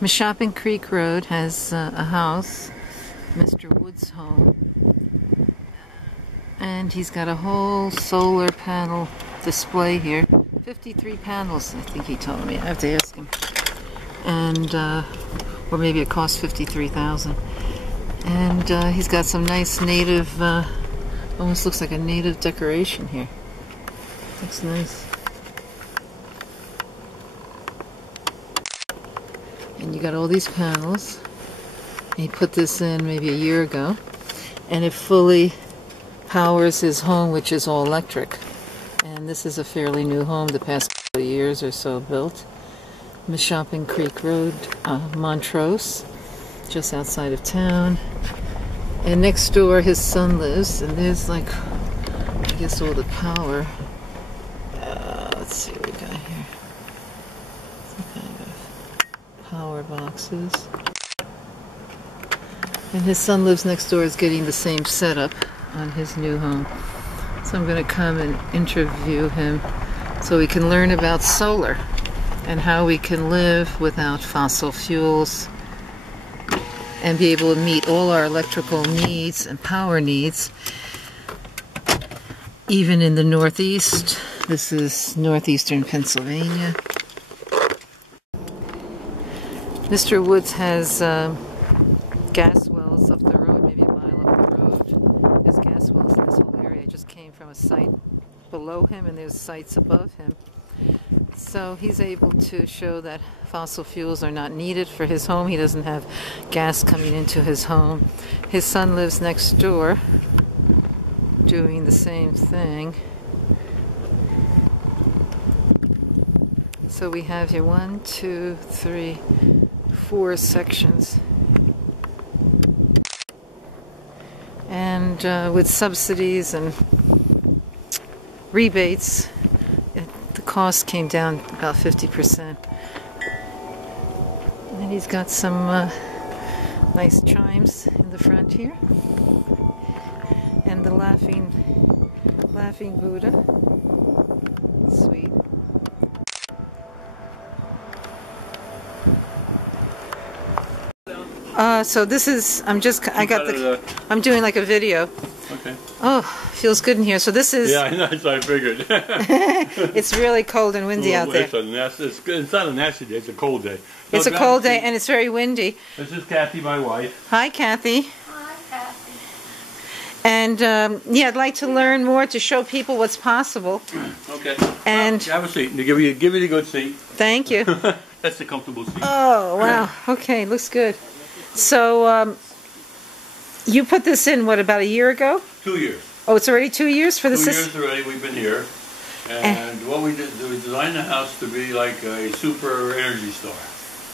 Meshopping Creek Road has a house, Mr. Wood's home, and he's got a whole solar panel display here. 53 panels, I think he told me. I have to ask him. And, or maybe it costs $53,000. And he's got some nice native, almost looks like a native decoration here. Looks nice. And you got all these panels. He put this in maybe a year ago, and it fully powers his home, which is all electric. And this is a fairly new home, the past couple of years or so built. Meshopping Creek Road, Montrose, just outside of town. And next door his son lives, and there's like, I guess, all the power. Let's see what we got here. Some kind of power boxes. And his son lives next door, is getting the same setup on his new home. So I'm going to come and interview him so we can learn about solar and how we can live without fossil fuels and be able to meet all our electrical needs and power needs, even in the Northeast. This is northeastern Pennsylvania. Mr. Woods has gas wells up the road, maybe a mile up the road. There's gas wells in this whole area. I just came from a site below him, and there's sites above him. So he's able to show that fossil fuels are not needed for his home. He doesn't have gas coming into his home. His son lives next door doing the same thing. So we have here 1, 2, 3, 4 sections. And with subsidies and rebates, the cost came down about 50%. And he's got some nice chimes in the front here. And the laughing Buddha. Sweet. So this is, I'm doing like a video. Okay. Oh, feels good in here. So this is... Yeah, I know, so I figured. It's really cold and windy out there. It's not a nasty day, it's a cold day. It's a cold day and it's very windy. This is Kathy, my wife. Hi, Kathy. Hi, Kathy. And yeah, I'd like to learn more to show people what's possible. Okay. And have a seat. Give you a good seat. Thank you. That's a comfortable seat. Oh, wow. Okay, looks good. So, you put this in, what, about a year ago? 2 years. Oh, it's already 2 years for the 2 years already we've been here. And what we did, we designed the house to be like a super energy star.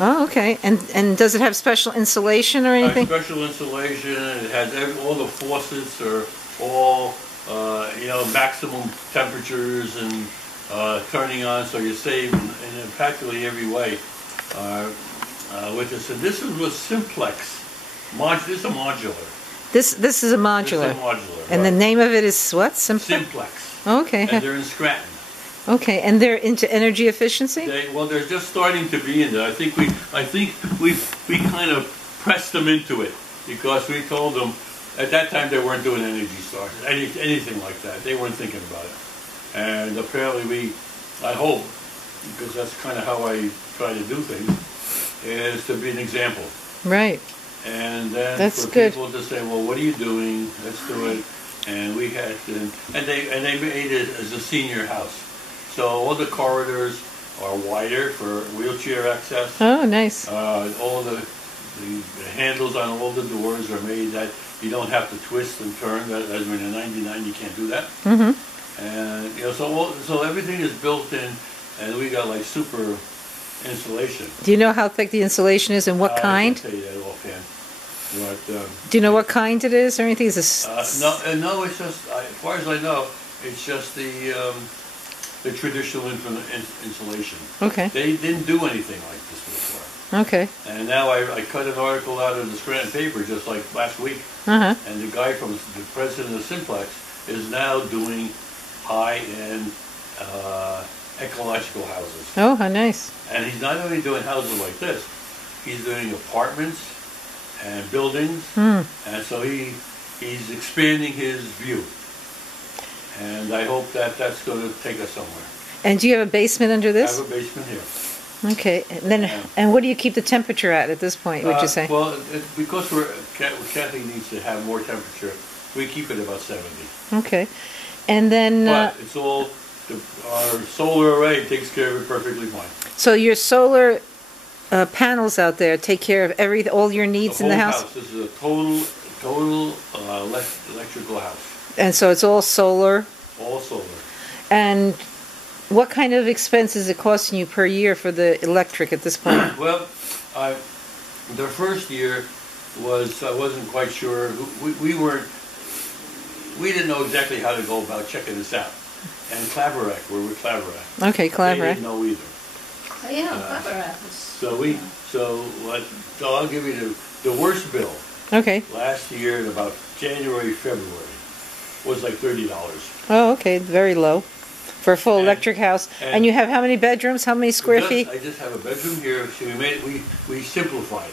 Oh, okay. And does it have special insulation or anything? Special insulation. It has all the faucets are all, maximum temperatures and turning on, so you save in practically every way. With this, and this is with simplex. This is a modular. This is a modular. This is a modular. And right. The name of it is what? Simplex. Okay. And they're in Scranton. Okay, and they're into energy efficiency? They're just starting to be in there. I think we kind of pressed them into it because we told them at that time they weren't doing energy stars, anything like that. They weren't thinking about it. And apparently I hope, because that's kind of how I try to do things, is to be an example. Right. And then that's for good. People to say, well, what are you doing? Let's do it. And we had to, and they made it as a senior house. So all the corridors are wider for wheelchair access. Oh, nice. All the handles on all the doors are made that you don't have to twist and turn. As in a 99, you can't do that. Mm-hmm. And so everything is built in, and we got like super insulation. Do you know how thick the insulation is and what kind? I can't tell you that offhand. But, do you know what kind it is or anything? Is this... no, it's just, as far as I know, it's just the traditional insulation. Okay. They didn't do anything like this before. Okay. And now I cut an article out of the Scranton paper just like last week. Uh-huh. And the guy from the president of Simplex is now doing high-end ecological houses. Oh, how nice. And he's not only doing houses like this, he's doing apartments and buildings, and so he's expanding his view. And I hope that that's going to take us somewhere. And do you have a basement under I this? have a basement here. Okay. And what do you keep the temperature at this point, would you say? Well, because Kathy needs to have more temperature, we keep it about 70. Okay. And then... but it's all, our solar array takes care of it perfectly fine. So your solar panels out there take care of all your needs in the house? This is a total electrical house. And so it's all solar? All solar. And what kind of expense is it costing you per year for the electric at this point? Well, the first year was, I wasn't quite sure. We didn't know exactly how to go about checking this out. And Claverack, we're with Claverack. Okay, Claverack. They didn't know either. Oh, yeah, Claverack was... So I'll give you the worst bill. Okay. Last year, in about January, February, was like $30. Oh, okay, very low for a full electric house. And you have how many bedrooms? How many square feet? I just have a bedroom here. So we simplified.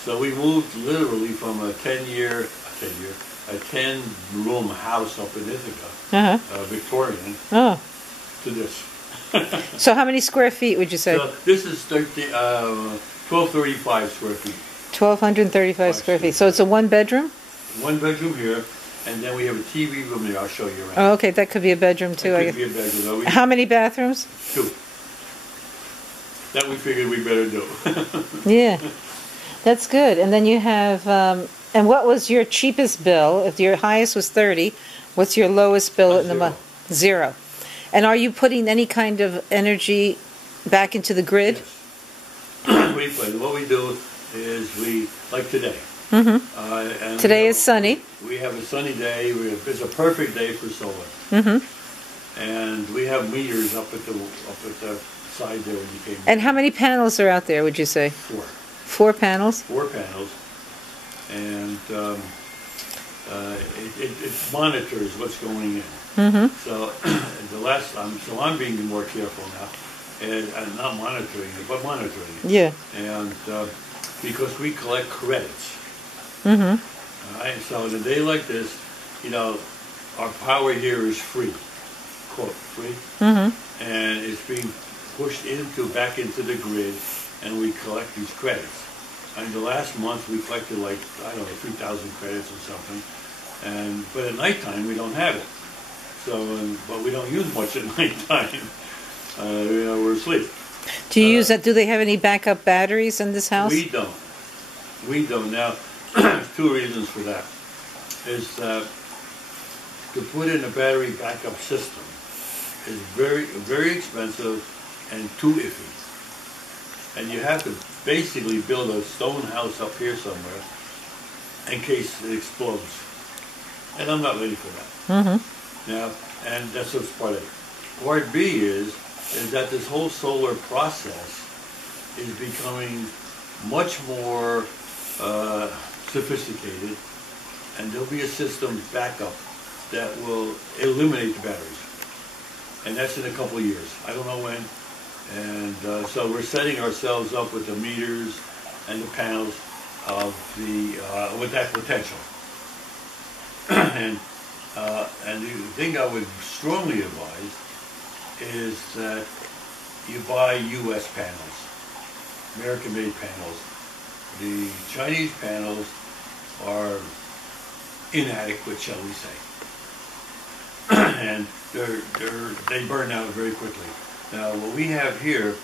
So we moved literally from a 10-room house up in Ithaca, Victorian, to this. So how many square feet would you say? So this is 1235 square feet. 1,235 square feet. So it's a one bedroom? One bedroom here, and then we have a TV room there. I'll show you around. Oh, okay, that could be a bedroom too. That could be a bedroom. How many bathrooms? 2. That we figured we better do. Yeah, that's good. And then you have, and what was your cheapest bill? If your highest was 30, what's your lowest bill in the month? 0. And are you putting any kind of energy back into the grid? Yes. What we do is like today. And Today is sunny. We have a sunny day. It's a perfect day for solar. And we have meters up at the side there when you came in. And how many panels are out there, would you say? 4. 4 panels? 4 panels. And it monitors what's going in. So so I'm being more careful now, and not monitoring it, but monitoring it. Yeah. And because we collect credits. All right. So in a day like this, our power here is free, quote free, and it's being pushed back into the grid, and we collect these credits. And the last month we collected like 3,000 credits or something, but at nighttime we don't have it. So, but we don't use much at nighttime. We're asleep. Do you use that? Do they have any backup batteries in this house? We don't. We don't. Now, there's 2 reasons for that. Is that to put in a battery backup system is very, very expensive and too iffy. And you have to basically build a stone house up here somewhere in case it explodes. And I'm not ready for that. Now, and that's what's part of it. Part B is that this whole solar process is becoming much more sophisticated, and there'll be a system backup that will eliminate the batteries. And that's in a couple of years. I don't know when. And so we're setting ourselves up with the meters and the panels with that potential. And the thing I would strongly advise is that you buy U.S. panels, American-made panels. The Chinese panels are inadequate, shall we say, and they burn out very quickly. Now, what we have here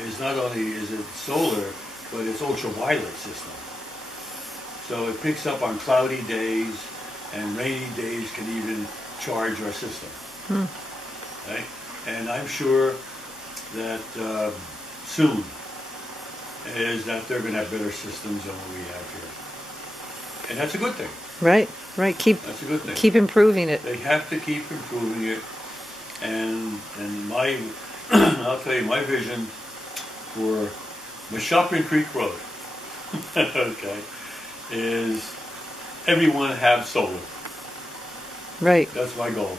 is not only is it solar, but it's ultraviolet system. So it picks up on cloudy days, and rainy days can even charge our system. Okay? And I'm sure that soon is that they're going to have better systems than what we have here. And that's a good thing. Right, right. That's a good thing. Keep improving it. They have to keep improving it. And my, I'll tell you, my vision for Mashopin Creek Road, okay, is everyone have solar. Right. That's my goal.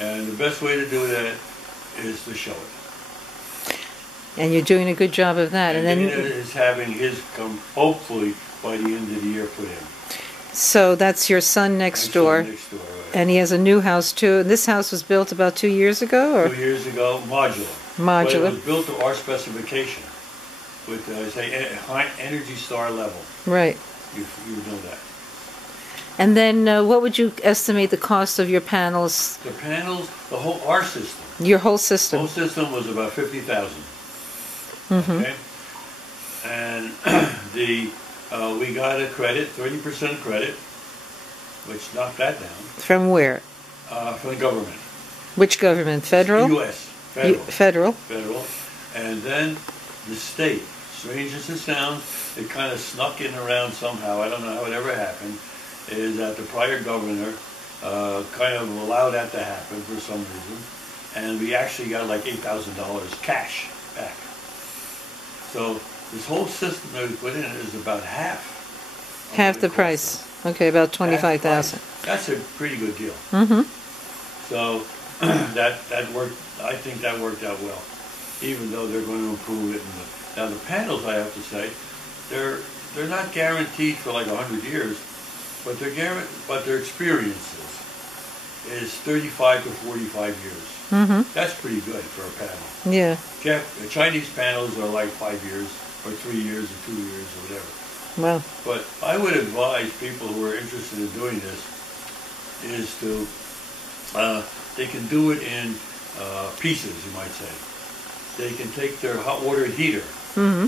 And the best way to do that is to show it. And you're doing a good job of that. And And Dana then, is having his come hopefully by the end of the year put in. so that's your son next door. Next door, right. And he has a new house too. This house was built about 2 years ago, or 2 years ago, modular. But modular? it was built to our specification with, say, high Energy Star level. Right. You know that. And then what would you estimate the cost of your panels, The panels, the whole our system. your whole The system? whole system was about 50,000. Okay, and we got a credit, 30% credit, which knocked that down From where? from the government. Which government? Federal? U.S. Federal. Federal. Federal, and then the state. Strange as it sounds, it kind of snuck in around somehow. I don't know how it ever happened. Is that the prior governor kind of allowed that to happen for some reason, and we actually got like $8,000 cash back. So this whole system that we put in is about half. of Half what the it cost price. us. Okay, about Half the 25,000. price. That's a pretty good deal. Mm-hmm. So that worked. I think that worked out well, even though they're going to improve it. Now the panels, I have to say, they're not guaranteed for like 100 years, but their experiences is 35 to 45 years. Mm-hmm. That's pretty good for a panel. Yeah. Chinese panels are like 5 years, or 3 years, or 2 years, or whatever. Well, But I would advise people who are interested in doing this is to, they can do it in pieces, you might say. They can take their hot water heater, mm-hmm.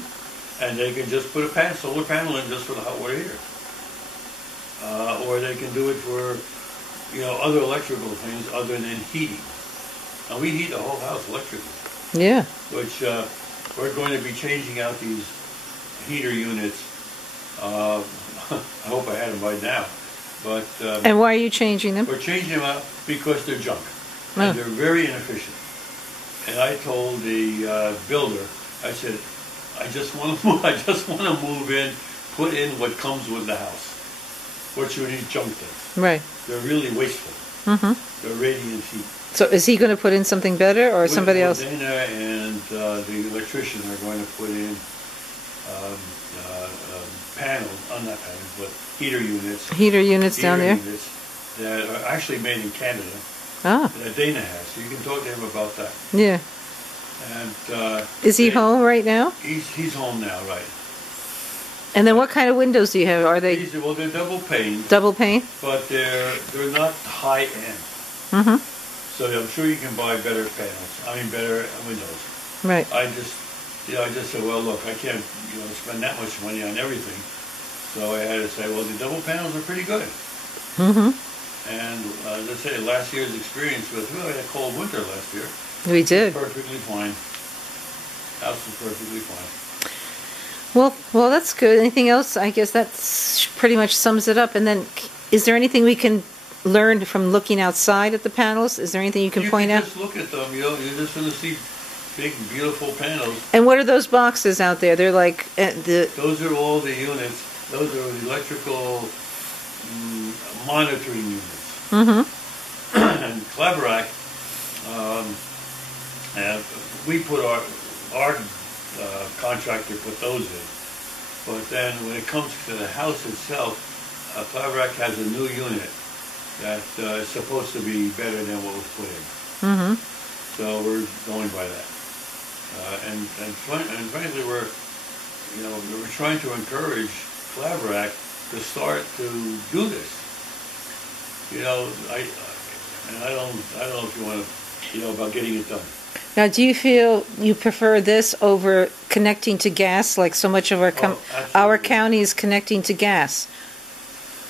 and they can just put a solar panel in just for the hot water heater. Or they can do it for, other electrical things other than heating. Now we heat the whole house electrically, Yeah. which we're going to be changing out these heater units. I hope I had them by now, but And why are you changing them? we're changing them out because they're junk Oh. and they're very inefficient. And I told the builder, I said, I just want to move in, put in what comes with the house. What you need junk things. Right. They're really wasteful. Mm-hmm. They're radiant heat. So is he going to put in something better, or somebody else? Dana and the electrician are going to put in panels, not panels, but heater units. Heater units down there? Units that are actually made in Canada Ah. that Dana has. So you can talk to him about that. Yeah. And Is he home right now? He's home now, right? And then what kind of windows do you have? Are they Well, they're double pane, double pane? but they're not high end. Mm-hmm. So I'm sure you can buy better panels. Better windows. Right. I just said, well, look, I can't, spend that much money on everything. So I had to say, well, the double panels are pretty good. Mm-hmm. And as I say, last year's experience was, we had a cold winter last year. We did. Perfectly fine. House was perfectly fine. Well, that's good. Anything else? I guess that pretty much sums it up. And then, is there anything we can learn from looking outside at the panels? Is there anything you can point out? You can just look at them. You're just going to see big, beautiful panels. And what are those boxes out there? They're like Those are all the units. Those are the electrical monitoring units. Mm-hmm. And Cleverac, we put our contractor put those in. But then when it comes to the house itself, Cleverac has a new unit that is supposed to be better than what was put in. Mm-hmm. So we're going by that. And frankly, we're trying to encourage Cleverac to start to do this. I don't know if you want to, about getting it done. Now, do you feel you prefer this over connecting to gas, like so much of our Absolutely. county is connecting to gas?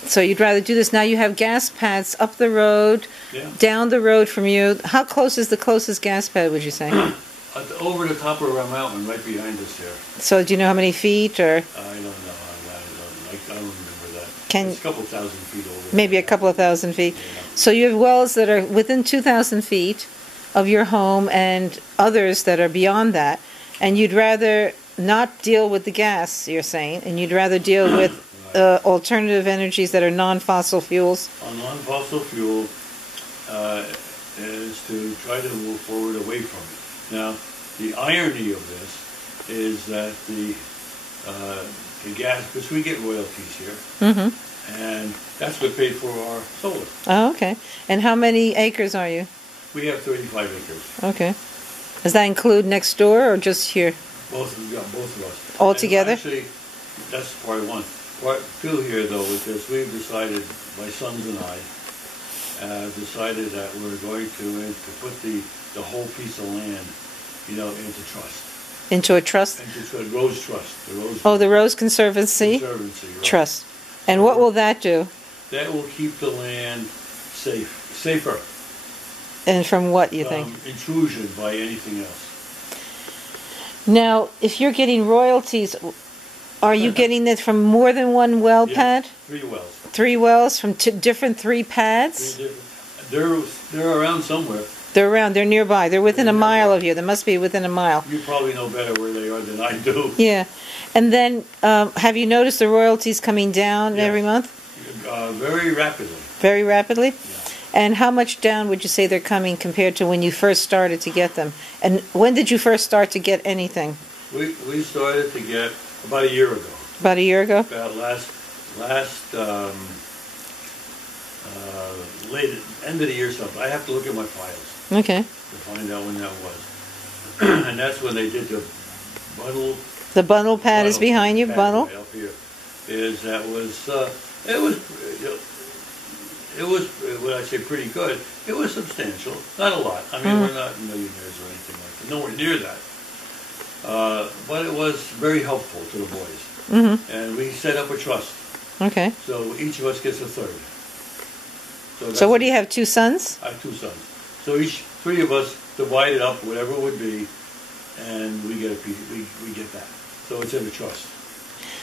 So you'd rather do this. Now you have gas pads up the road, Yeah. down the road from you. How close is the closest gas pad, would you say? Over the top of our mountain, right behind us there. So do you know how many feet, or I don't know. I don't remember that. It's a couple thousand feet over. maybe a couple of thousand feet? Yeah. So you have wells that are within 2,000 feet of your home and others that are beyond that, and you'd rather not deal with the gas, you're saying, and you'd rather deal with alternative energies that are non-fossil fuels? A non-fossil fuel is to try to move forward away from it. Now, the irony of this is that the gas, because we get royalties here, and that's what paid for our solar. Oh, okay. And how many acres are you? We have 35 acres. Okay. Does that include next door or just here? Both of us. All And together? actually, that's part one. Part two here, though, is this: we've decided, my sons and I, decided that we're going to put the whole piece of land, into trust. Into a trust? Into a Rose Trust. The Rose Conservancy? Conservancy, right. Trust. And what will that do? That will keep the land safer. And from what, you think? Intrusion by anything else. Now, if you're getting royalties, are you getting it from more than one well pad? 3 wells. 3 wells from different 3 pads? 3 different. They're around somewhere. They're around. They're nearby. They're within a mile of you. They must be within a mile. You probably know better where they are than I do. Yeah. And then, have you noticed the royalties coming down every month? Very rapidly. Very rapidly? Yeah. And how much down would you say they're coming compared to when you first started to get them? And when did you first start to get anything? We started to get about a year ago. About a year ago? About late end of the year something. I have to look at my files Okay. to find out when that was. And that's when they did the bundle. The bundle pad is behind you, bundle? Right up here. It was what I say pretty good. It was substantial, not a lot. I mean, we're not millionaires or anything like that. Nowhere near that. But it was very helpful to the boys. And we set up a trust. Okay. So each of us gets a third. So what do you have, 2 sons? I have 2 sons. So each 3 of us divide it up, whatever it would be, and we get a piece. We get that. So it's in a trust.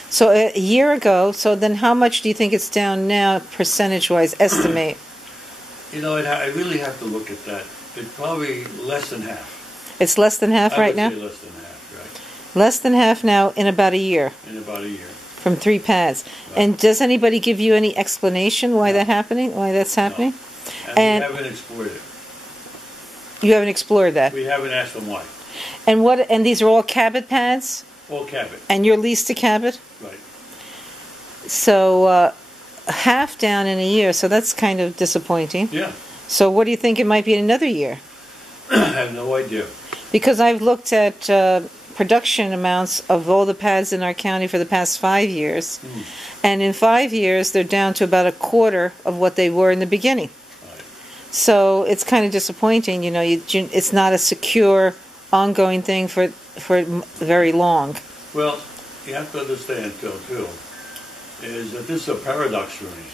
So a year ago, so then how much do you think it's down now, percentage-wise, estimate? I really have to look at that. It's probably less than half. It's less than half right now? I would say less than half, right. Less than half now in about a year? In about a year. From 3 pads. Right. And does anybody give you any explanation why that's happening? No. And we haven't explored it. You haven't explored that? We haven't asked them why. And these are all Cabot pads? All Cabot. And you're leased to Cabot? Right. So half down in a year, so that's kind of disappointing. Yeah. So what do you think it might be in another year? I have no idea. Because I've looked at production amounts of all the pads in our county for the past 5 years. And in 5 years, they're down to about a quarter of what they were in the beginning. Right. So it's kind of disappointing, it's not a secure, ongoing thing for very long. Well, you have to understand, too, is that this is a paradox for me.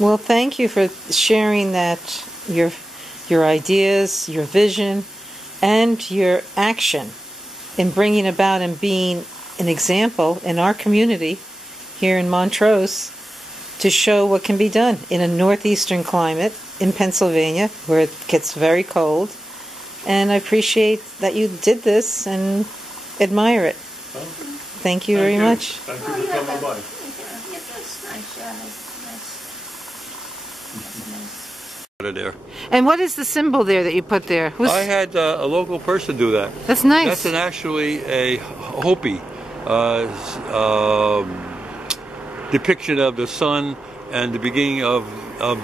Well, thank you for sharing that, your ideas, your vision, and your action in bringing about and being an example in our community here in Montrose to show what can be done in a northeastern climate in Pennsylvania where it gets very cold. And I appreciate that you did this and admire it. Well, thank you very much. Thank you for coming by. Yeah, that's nice. Yeah, that's nice. There. And what is the symbol there that you put there? I had a local person do that. That's nice. That's actually a Hopi depiction of the sun and the beginning of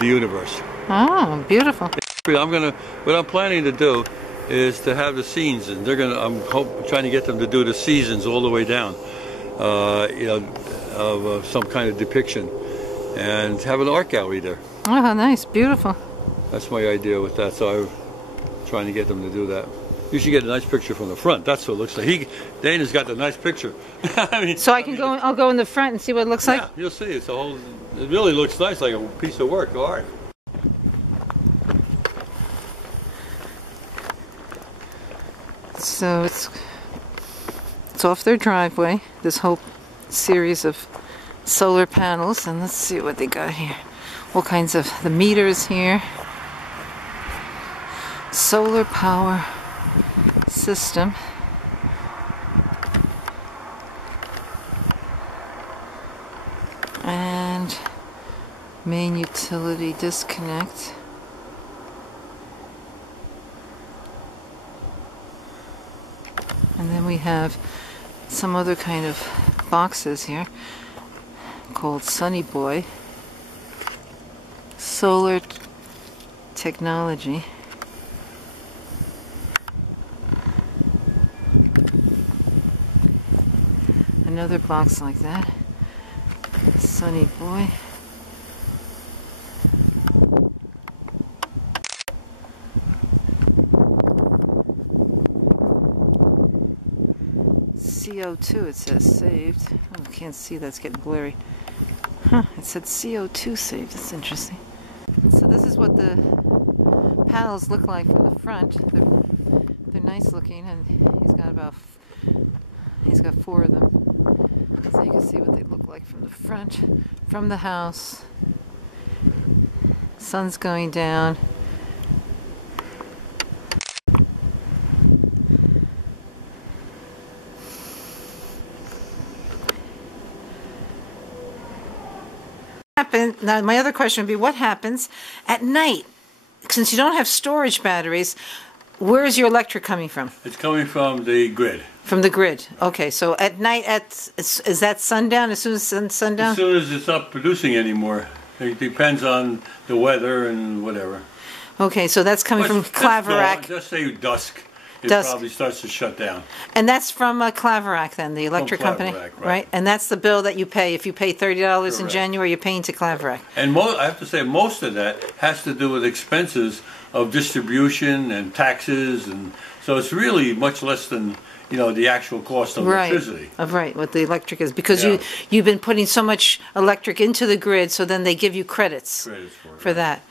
the universe. Oh, beautiful. What I'm planning to do is to have the scenes, and I'm trying to get them to do the seasons all the way down, of some kind of depiction, and have an art gallery there. Oh, how nice, beautiful. That's my idea with that. So I'm trying to get them to do that. You should get a nice picture from the front. That's what it looks like. Dana's got the nice picture. I'll go in the front and see what it looks like. Yeah, you'll see. It really looks nice, like a piece of work, art. So it's off their driveway, this whole series of solar panels, and let's see what they got here. All kinds of the meters here. Solar power system. And main utility disconnect. And then we have some other kind of boxes here called Sunny Boy. Solar technology. Another box like that. Sunny Boy. CO2, it says saved. Oh, I can't see, that's getting blurry. Huh, it said CO2 saved. That's interesting. So this is what the panels look like from the front. They're nice looking, and he's got 4 of them. So you can see what they look like from the front, from the house. Sun's going down. Now, my other question would be, what happens at night? Since you don't have storage batteries, where is your electric coming from? It's coming from the grid. From the grid. Okay, so at night, is that sundown? As soon as sundown? As soon as it's not producing anymore. It depends on the weather and whatever. Okay, so that's coming from Claverack. Just say dusk. It Dusk. probably starts to shut down. And that's from Claverack then, the electric company? Right. And that's the bill that you pay. If you pay $30 in January, you're paying to Claverack. And I have to say, most of that has to do with expenses of distribution and taxes, and so it's really much less than the actual cost of electricity. Right, what the electric is. Because you've been putting so much electric into the grid, so then they give you credits for that.